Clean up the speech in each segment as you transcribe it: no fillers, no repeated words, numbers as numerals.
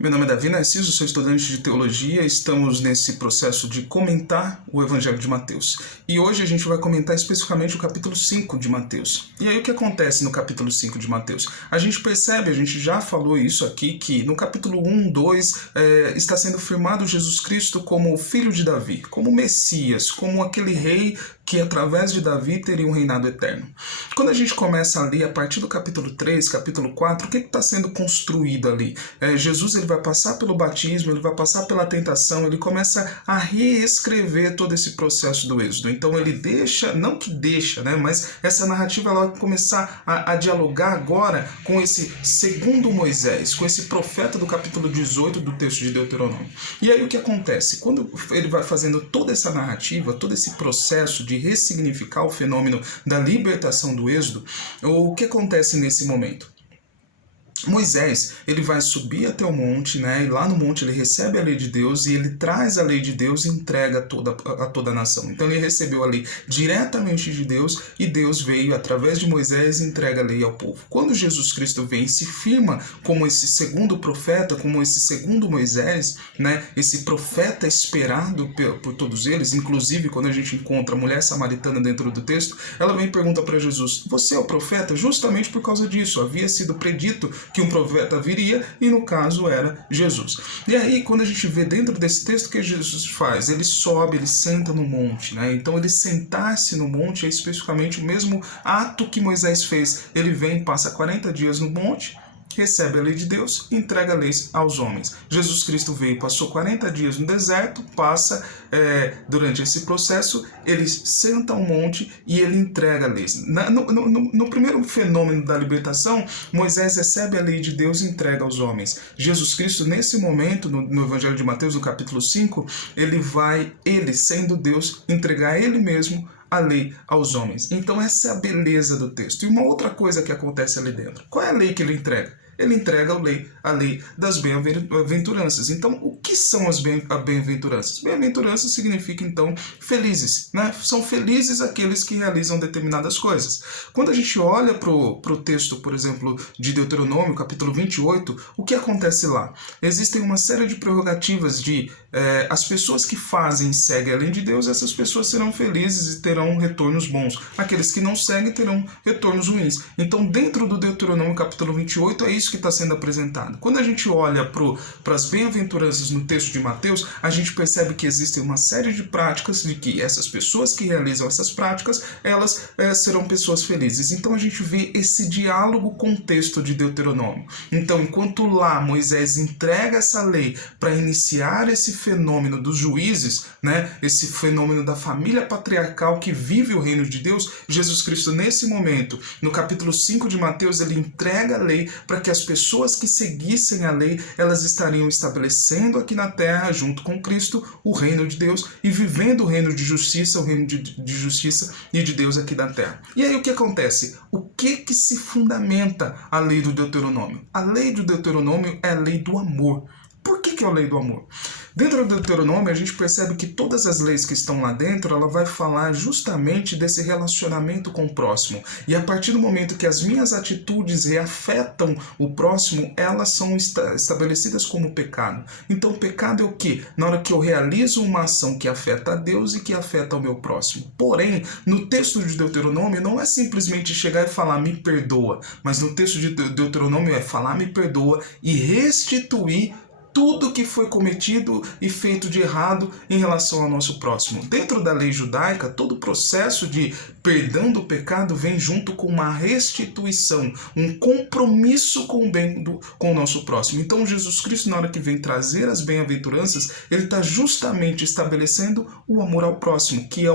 Meu nome é Davi Narciso, sou estudante de teologia, estamos nesse processo de comentar o Evangelho de Mateus. E hoje a gente vai comentar especificamente o capítulo 5 de Mateus. E aí o que acontece no capítulo 5 de Mateus? A gente percebe, a gente já falou isso aqui, que no capítulo 1, 2, está sendo firmado Jesus Cristo como o filho de Davi, como Messias, como aquele rei que através de Davi teria um reinado eterno. Quando a gente começa a ler a partir do capítulo 3, capítulo 4, o que está sendo construído ali? Jesus ele vai passar pelo batismo, ele vai passar pela tentação, ele começa a reescrever todo esse processo do êxodo. Então ele deixa, não que deixa, né, mas essa narrativa ela vai começar a dialogar agora com esse segundo Moisés, com esse profeta do capítulo 18 do texto de Deuteronômio. E aí o que acontece? Quando ele vai fazendo toda essa narrativa, todo esse processo de ressignificar o fenômeno da libertação do êxodo, o que acontece nesse momento? Moisés, ele vai subir até o monte, né? E lá no monte ele recebe a lei de Deus e ele traz a lei de Deus e entrega a toda a nação. Então ele recebeu a lei diretamente de Deus e Deus veio através de Moisés e entrega a lei ao povo. Quando Jesus Cristo vem e se firma como esse segundo profeta, como esse segundo Moisés, né? Esse profeta esperado por todos eles, inclusive quando a gente encontra a mulher samaritana dentro do texto, ela vem e pergunta para Jesus: você é o profeta? Justamente por causa disso, havia sido predito que um profeta viria, e no caso era Jesus. E aí, quando a gente vê dentro desse texto, o que Jesus faz? Ele sobe, ele senta no monte, né? Então ele sentar-se no monte é especificamente o mesmo ato que Moisés fez. Ele vem, passa 40 dias no monte, recebe a lei de Deus e entrega a lei aos homens. Jesus Cristo veio, passou 40 dias no deserto, passa, durante esse processo, ele senta ao monte e ele entrega a lei. No primeiro fenômeno da libertação, Moisés recebe a lei de Deus e entrega aos homens. Jesus Cristo, nesse momento, no Evangelho de Mateus, no capítulo 5, ele sendo Deus, entregar ele mesmo a lei aos homens. Então essa é a beleza do texto. E uma outra coisa que acontece ali dentro. Qual é a lei que ele entrega? Ele entrega a lei das bem-aventuranças. Então, o que são as bem-aventuranças? Bem-aventuranças significa, então, felizes, né? São felizes aqueles que realizam determinadas coisas. Quando a gente olha para o texto, por exemplo, de Deuteronômio, capítulo 28, o que acontece lá? Existem uma série de prerrogativas de as pessoas que fazem e seguem a lei de Deus, essas pessoas serão felizes e terão retornos bons. Aqueles que não seguem terão retornos ruins. Então, dentro do Deuteronômio, capítulo 28, é isso que está sendo apresentado. Quando a gente olha para as bem-aventuranças no texto de Mateus, a gente percebe que existem uma série de práticas de que essas pessoas que realizam essas práticas, elas serão pessoas felizes. Então a gente vê esse diálogo com o texto de Deuteronômio. Então, enquanto lá Moisés entrega essa lei para iniciar esse fenômeno dos juízes, né, esse fenômeno da família patriarcal que vive o reino de Deus, Jesus Cristo nesse momento, no capítulo 5 de Mateus, ele entrega a lei para que as pessoas que seguissem a lei, elas estariam estabelecendo aqui na terra, junto com Cristo, o reino de Deus e vivendo o reino de justiça, o reino de justiça e de Deus aqui na terra. E aí o que acontece? O que se fundamenta a lei do Deuteronômio? A lei do Deuteronômio é a lei do amor. Por que é a lei do amor? Dentro do Deuteronômio, a gente percebe que todas as leis que estão lá dentro, ela vai falar justamente desse relacionamento com o próximo. E a partir do momento que as minhas atitudes reafetam o próximo, elas são estabelecidas como pecado. Então, o pecado é o quê? Na hora que eu realizo uma ação que afeta a Deus e que afeta o meu próximo. Porém, no texto de Deuteronômio, não é simplesmente chegar e falar, me perdoa. Mas no texto de Deuteronômio é falar, me perdoa e restituir tudo que foi cometido e feito de errado em relação ao nosso próximo. Dentro da lei judaica, todo o processo de perdão do pecado vem junto com uma restituição, um compromisso com o bem com o nosso próximo. Então Jesus Cristo, na hora que vem trazer as bem-aventuranças, ele está justamente estabelecendo o amor ao próximo, que é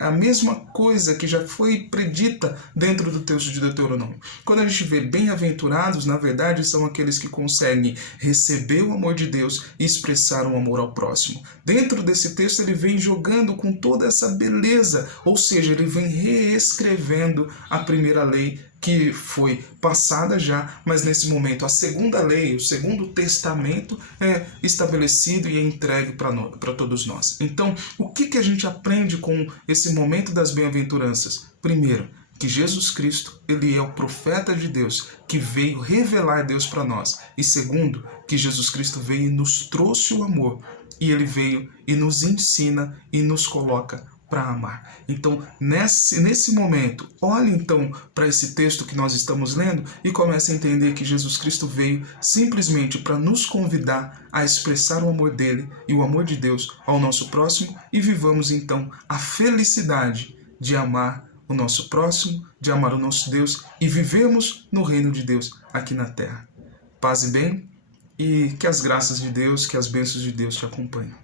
a mesma coisa que já foi predita dentro do texto de Deuteronômio. Quando a gente vê bem-aventurados, na verdade, são aqueles que conseguem receber o amor de Deus e expressar o amor ao próximo. Dentro desse texto ele vem jogando com toda essa beleza, ou seja, ele vem reescrevendo a primeira lei que foi passada já, mas nesse momento a segunda lei, o segundo testamento é estabelecido e é entregue para todos nós. Então, o que a gente aprende com esse momento das bem-aventuranças? Primeiro, que Jesus Cristo, ele é o profeta de Deus, que veio revelar Deus para nós. E segundo, que Jesus Cristo veio e nos trouxe o amor, e ele veio e nos ensina e nos coloca para amar. Então, nesse momento, olhe então para esse texto que nós estamos lendo e comece a entender que Jesus Cristo veio simplesmente para nos convidar a expressar o amor dele e o amor de Deus ao nosso próximo, e vivamos então a felicidade de amar o nosso próximo, de amar o nosso Deus e vivemos no reino de Deus aqui na terra. Paz e bem, e que as graças de Deus, que as bênçãos de Deus te acompanhem.